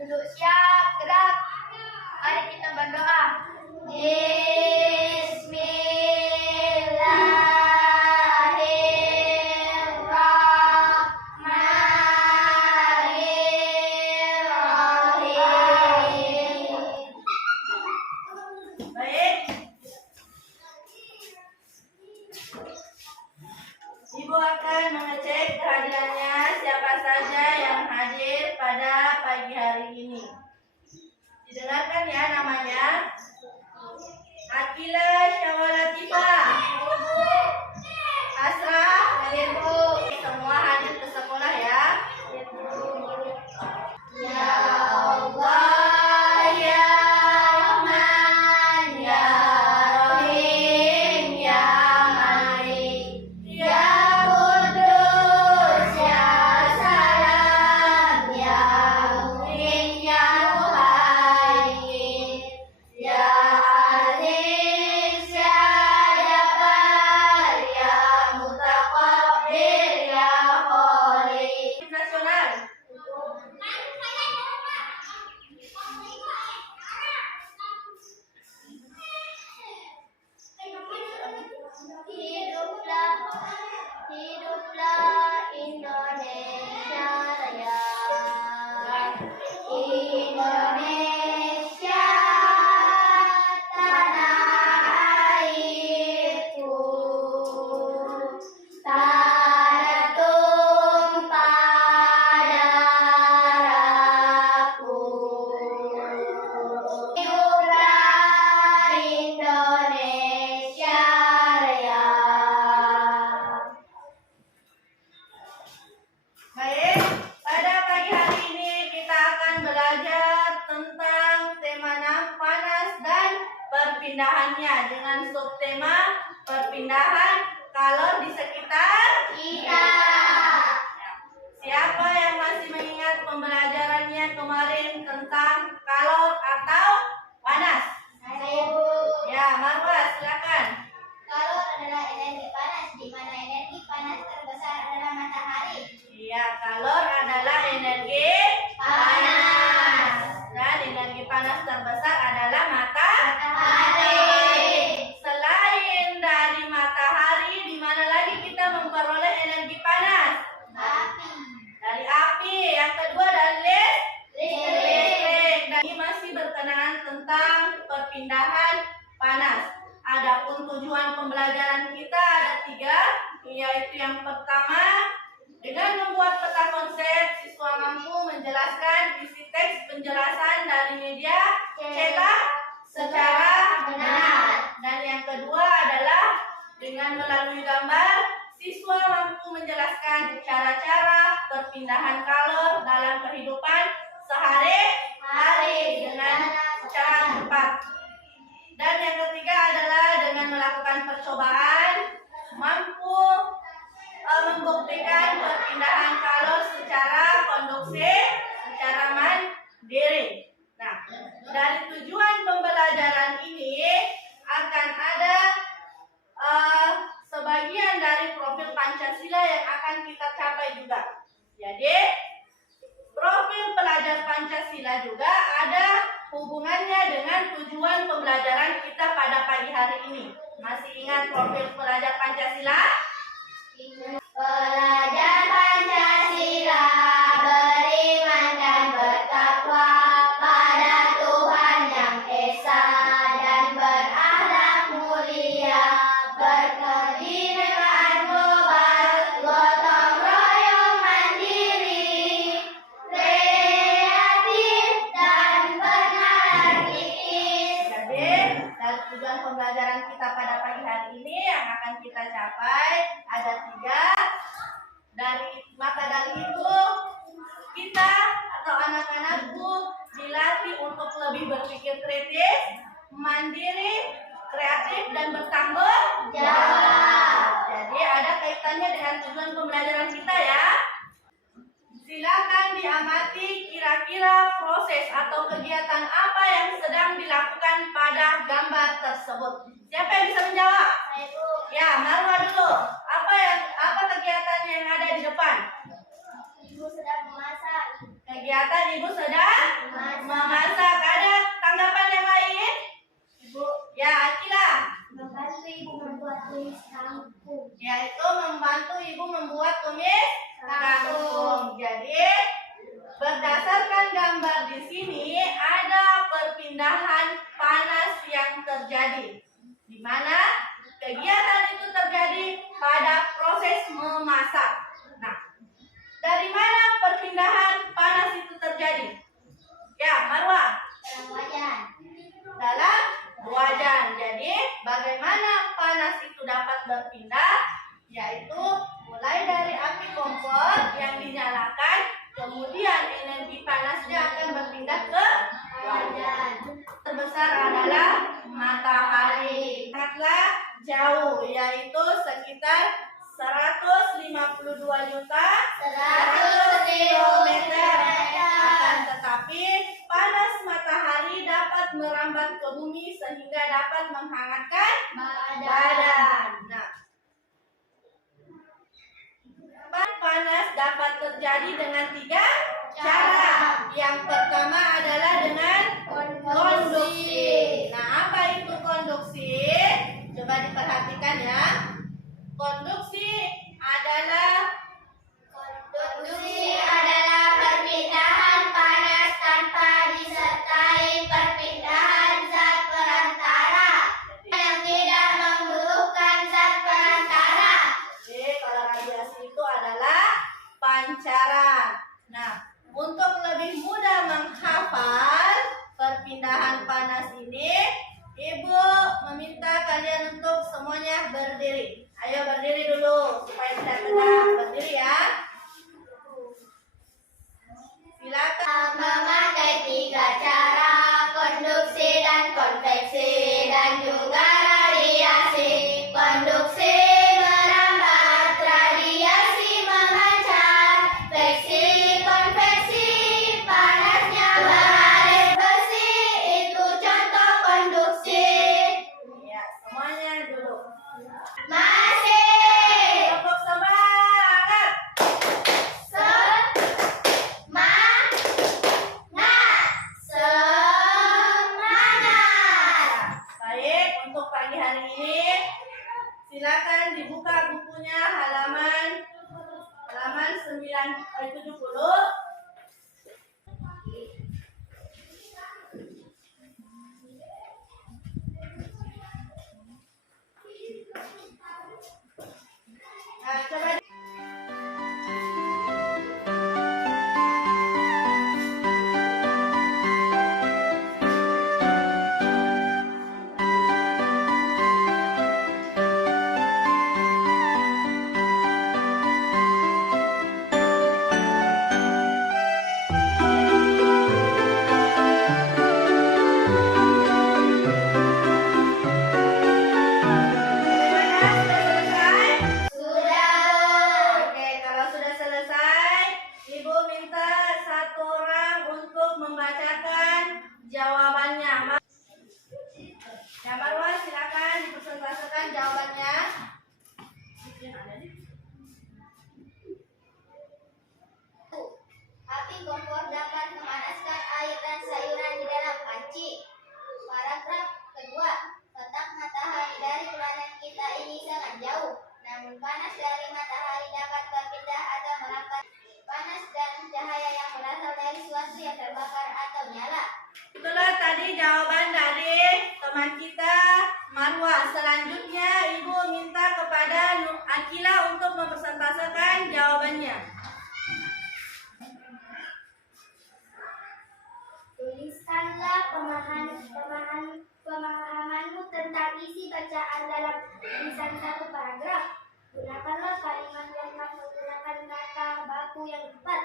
Duduk siap, gerak. Mari kita berdoa. Bismillahirrahmanirrahim. Baik, Ibu akan mengecek kehadirannya siapa saja yang hadir pada pagi hari ini. Didengarkan ya namanya. Akila Syawalatifah, Asrah, hadir Bu. Semua hadir ke sekolah ya. Ya Allah, ya Rahman, ya Rahim, ya Malik, ya Kudus, ya Salam, ya Mu'min, ya Muhaimin, ya Aziz, ya Jabbar, ya Mutakabbir, ya Khaliq. Nasional. Hiduplah, hiduplah Indonesia Raya. Indonesia, tanah airku, tanah tumpah darahku. Hiduplah Indonesia Raya. Baik, pada pagi hari ini kita akan belajar tentang tema panas dan perpindahannya dengan subtema perpindahan kalor di sekitar Kita. Siapa yang masih mengingat pembelajarannya kemarin tentang kalor atau panas? Saya Bu. Ya, Marwa, silakan. Kalor adalah energi panas, di mana energi panas terbesar adalah matahari. Iya, kalor adalah energi Panas. dan energi panas terbesar adalah matahari. Matahari. Selain dari matahari, di mana lagi kita memperoleh energi panas? Api. Dari api. Yang kedua dari Listrik. listrik. Dan ini masih berkenaan tentang perpindahan panas. Adapun tujuan pembelajaran kita ada 3, yaitu yang pertama, dengan membuat peta konsep, siswa mampu menjelaskan isi teks penjelasan dari media cetak secara benar. Dan yang kedua adalah dengan melalui gambar, siswa mampu menjelaskan cara-cara perpindahan kalor dalam kehidupan sehari-hari dengan cara cepat. Dan yang ketiga adalah dengan melakukan percobaan, mampu membuktikan perpindahan kalor secara konduktif, secara mandiri. Nah, dari tujuan pembelajaran ini akan ada sebagian dari profil Pancasila yang akan kita capai juga. Jadi, profil pelajar Pancasila juga ada hubungannya dengan tujuan pembelajaran kita pada pagi hari ini. Masih ingat profil pelajar Pancasila? Pelajar Pancasila beriman dan bertakwa pada Tuhan Yang Esa dan berakhlak mulia, berkebinekaan global, gotong royong mandiri, kreatif dan beranarkis. Jadi, dari tujuan pembelajaran kita pada pagi hari ini yang akan kita capai ada 3. Maka dari itu kita atau anak-anakku dilatih untuk lebih berpikir kritis, mandiri, kreatif dan bertanggung jawab. Jadi ada kaitannya dengan tujuan pembelajaran kita ya. Silakan diamati kira-kira proses atau kegiatan apa yang sedang dilakukan pada gambar tersebut. Siapa yang bisa menjawab? Saya Bu. Ya, Marwa dulu. Apa kegiatan yang ada di depan? Ibu sedang memasak. Kegiatan Kegiatan Ibu sedang memasak. Ada tanggapan yang lain? Ibu, ya Akila. Membantu ibu membuat tumis kangkung. Yaitu membantu Ibu membuat tumis kangkung. Jadi berdasarkan gambar di sini ada perpindahan panas yang terjadi, di mana kegiatan itu terjadi pada proses memasak. Nah, dari mana perpindahan panas itu terjadi? Ya, Marwa. Dalam wajan. Dalam wajan. Jadi, bagaimana panas itu dapat berpindah? Yaitu mulai dari api kompor yang dinyalakan, kemudian energi panasnya akan berpindah ke wajan. Terbesar adalah matahari. Sangatlah jauh, yaitu sekitar 152 juta 100 kilometer. Akan tetapi panas matahari dapat merambat ke bumi sehingga dapat menghangatkan badan. Nah, panas dapat terjadi dengan 3 cara. Yang pertama adalah dengan konduksi. Nah, apa itu konduksi? Coba diperhatikan ya. Konduksi adalah perpindahan panas tanpa disertai perpindahan zat perantara yang tidak membutuhkan zat perantara. Jadi, kalau radiasi itu adalah pancaran. Nah, untuk lebih mudah menghafal perpindahan panas ini, Ibu meminta kalian untuk semuanya berdiri. Ayo berdiri dulu supaya tidak tegak. Berdiri ya. Silakan. Memakai 3 cara, konduksi dan konveksi dan juga radiasi. Konduksi merambat, radiasi memancar, konveksi panasnya mengalir besi. Itu contoh konduksi. Ya, semuanya dulu. Masih Kelompok semangat. semangat. Baik, untuk pagi hari ini silakan dibuka bukunya halaman 70. Nah, coba Api kompor dapat memanaskan air dan sayuran di dalam panci. Paragraf kedua, letak matahari dari planet kita ini sangat jauh. Namun panas dari matahari dapat berpindah atau merambat. Panas dan cahaya yang berasal dari suatu yang terbakar atau nyala. itulah tadi jawaban dari teman kita Marwa. Selanjutnya Ibu minta kepada Akila untuk mempresentasikan jawabannya. Tuliskanlah pemahamanmu tentang isi bacaan dalam tulisan satu paragraf. Gunakanlah kalimat lengkap menggunakan kata baku yang tepat.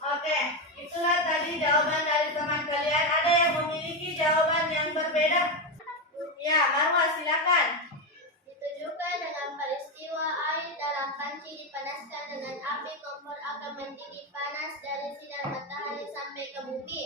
Oke, itulah tadi jawaban dari teman kalian. Ada yang memiliki jawaban yang berbeda? Ya, Marwa silakan. Ditujukan dengan peristiwa air dalam panci dipanaskan dengan api kompor akan menjadi panas dari sinar matahari sampai ke bumi.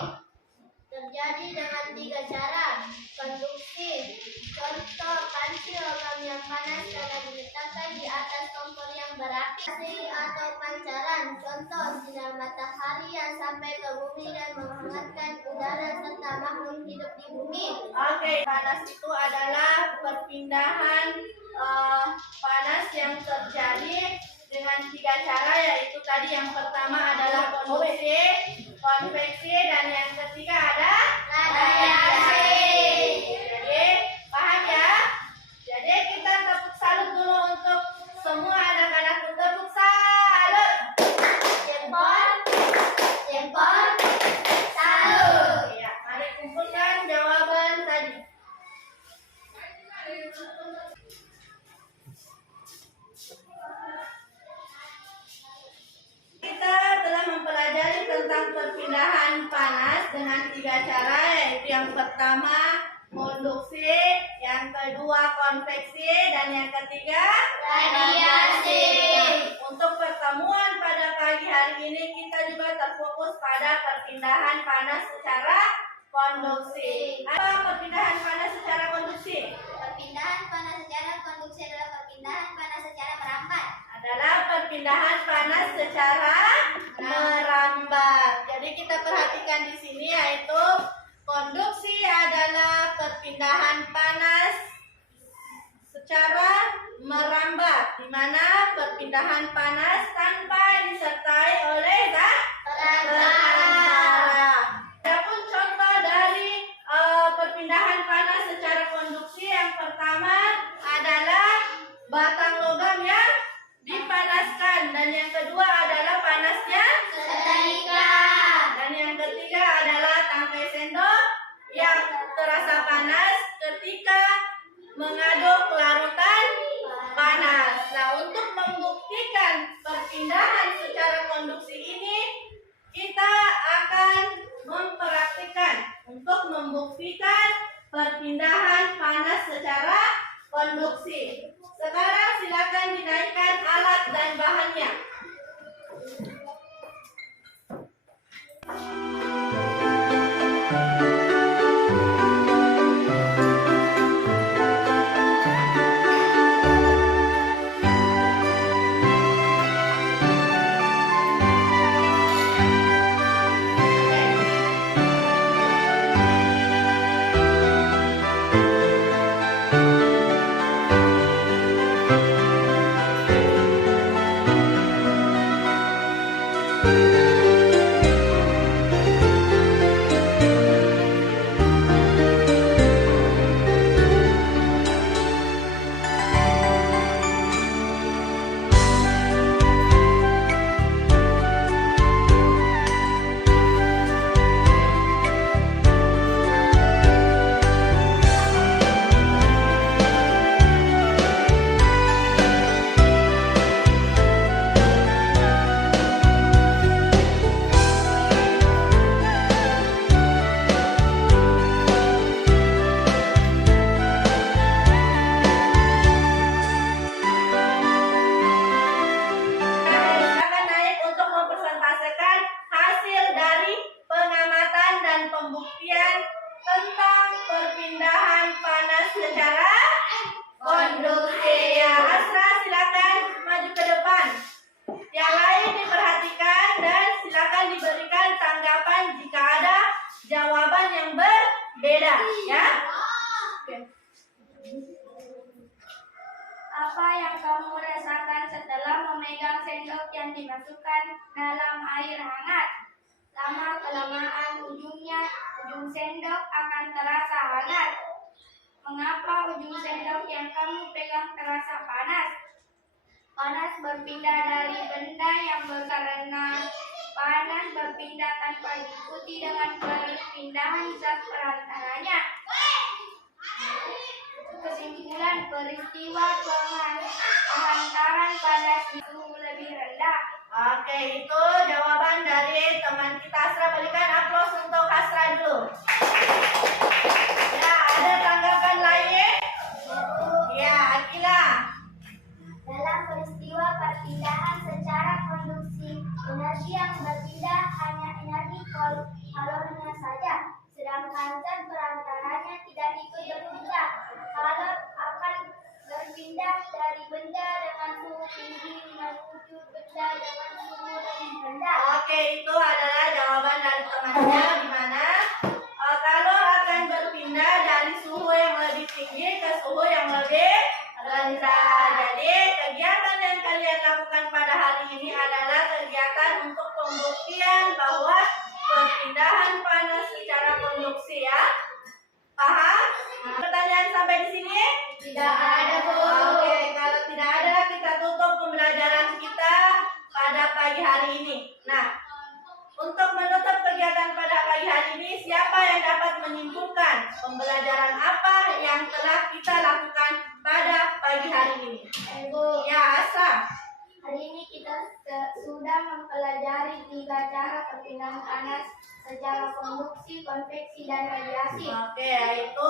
Terjadi dengan 3 cara. Konduksi. Contoh, panci logam yang panas karena diletakkan di atas kompor yang berapi. Radiasi atau pancaran. Contoh, sinar matahari yang sampai ke bumi dan menghangatkan udara serta makhluk hidup di bumi. Oke, panas itu adalah perpindahan panas yang terjadi dengan 3 cara, yaitu tadi yang pertama adalah konduksi, konveksi, dan yang ketiga ada radiasi. Jadi paham ya? Jadi kita tepuk salut dulu untuk semua anak-anakku, tepuk salut. Jempol, jempol, salut. Ya, mari kumpulkan jawaban tadi. Kita telah mempelajari tentang perpindahan panas dengan 3 cara, yaitu yang pertama konduksi, yang kedua konveksi, dan yang ketiga Radiasi. Untuk pertemuan pada pagi hari ini kita juga terfokus pada perpindahan panas secara konduksi. Apa perpindahan panas secara konduksi? Perpindahan panas secara konduksi adalah perpindahan panas secara merambat. Adalah perpindahan panas secara merambat. Jadi kita perhatikan di sini, yaitu konduksi adalah perpindahan panas secara merambat, di mana perpindahan panas tanpa disertai oleh perantara. Adapun contoh dari perpindahan panas secara konduksi, yang pertama adalah batang logam yang dipanaskan, dan yang kedua adalah panasnya Setrika. dan yang ketiga adalah tangkai sendok yang terasa panas ketika mengaduk larutan panas. Nah, untuk membuktikan perpindahan secara konduksi ini, kita akan mempraktikkan untuk membuktikan perpindahan panas secara konduksi. Sekarang silakan dinaikkan alat dan bahannya. Silakan naik untuk mempresentasikan hasil dari pengamatan dan pembuktian tentang perpindahan panas secara konduksi. Ya, Asra silakan maju ke depan. Yang lain diperhatikan dan silakan diberikan tanggapan jika ada jawaban yang berbeda, ya. Oke. Apa yang kamu rasakan setelah memegang sendok yang dimasukkan dalam air hangat? Lama-kelamaan ujung sendok akan terasa hangat. Mengapa ujung sendok yang kamu pegang terasa panas? Panas berpindah dari benda yang karena panas berpindah tanpa diikuti dengan perpindahan zat perantaranya. Kesimpulan, peristiwa penghantaran panas di suhu lebih rendah. Oke, itu jawaban dari teman kita Asra. Berikan aplaus untuk Asra dulu. Ya, ada tanggapan lain? Ya, Akila. Dalam peristiwa perpindahan secara konduksi, energi yang berpindah hanya energi kalornya saja, sedangkan zat perantaranya tidak ikut berpindah. Kalor akan berpindah dari benda dengan suhu tinggi menuju benda dengan suhu lebih rendah. Oke, itu adalah contohnya di mana kalor akan berpindah dari suhu yang lebih tinggi ke suhu yang lebih rendah. Jadi kegiatan yang kalian lakukan pada hari ini adalah kegiatan untuk pembuktian bahwa perpindahan panas secara konduksi ya. Paham? Pertanyaan sampai di sini? Tidak ada, Bu. Oke, kalau tidak ada kita tutup pembelajaran kita pada pagi hari ini. Nah, untuk menutup kegiatan pada pagi hari ini, siapa yang dapat menyimpulkan pembelajaran apa yang telah kita lakukan pada pagi hari ini? Bu, Ya, Asra. hari ini kita sudah mempelajari 3 cara perpindahan panas secara konduksi, konveksi, dan radiasi. Oke, yaitu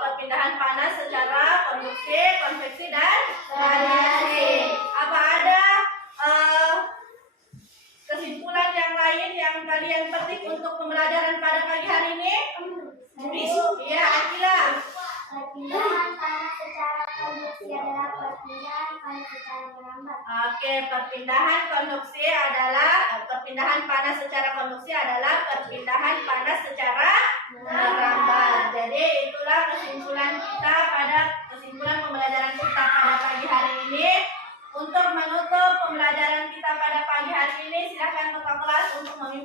perpindahan panas secara konduksi, konveksi, dan radiasi. Apa ada kesimpulan yang lain yang kalian petik untuk pembelajaran pada pagi hari ini? Iya, Akila. Perpindahan panas secara konduksi adalah perpindahan panas secara merambat. Oke, perpindahan panas secara konduksi adalah perpindahan panas secara merambat. Jadi itulah kesimpulan pembelajaran kita pada pagi hari ini. Untuk menutup pembelajaran kita pada pagi hari ini, silakan ketua kelas untuk memimpin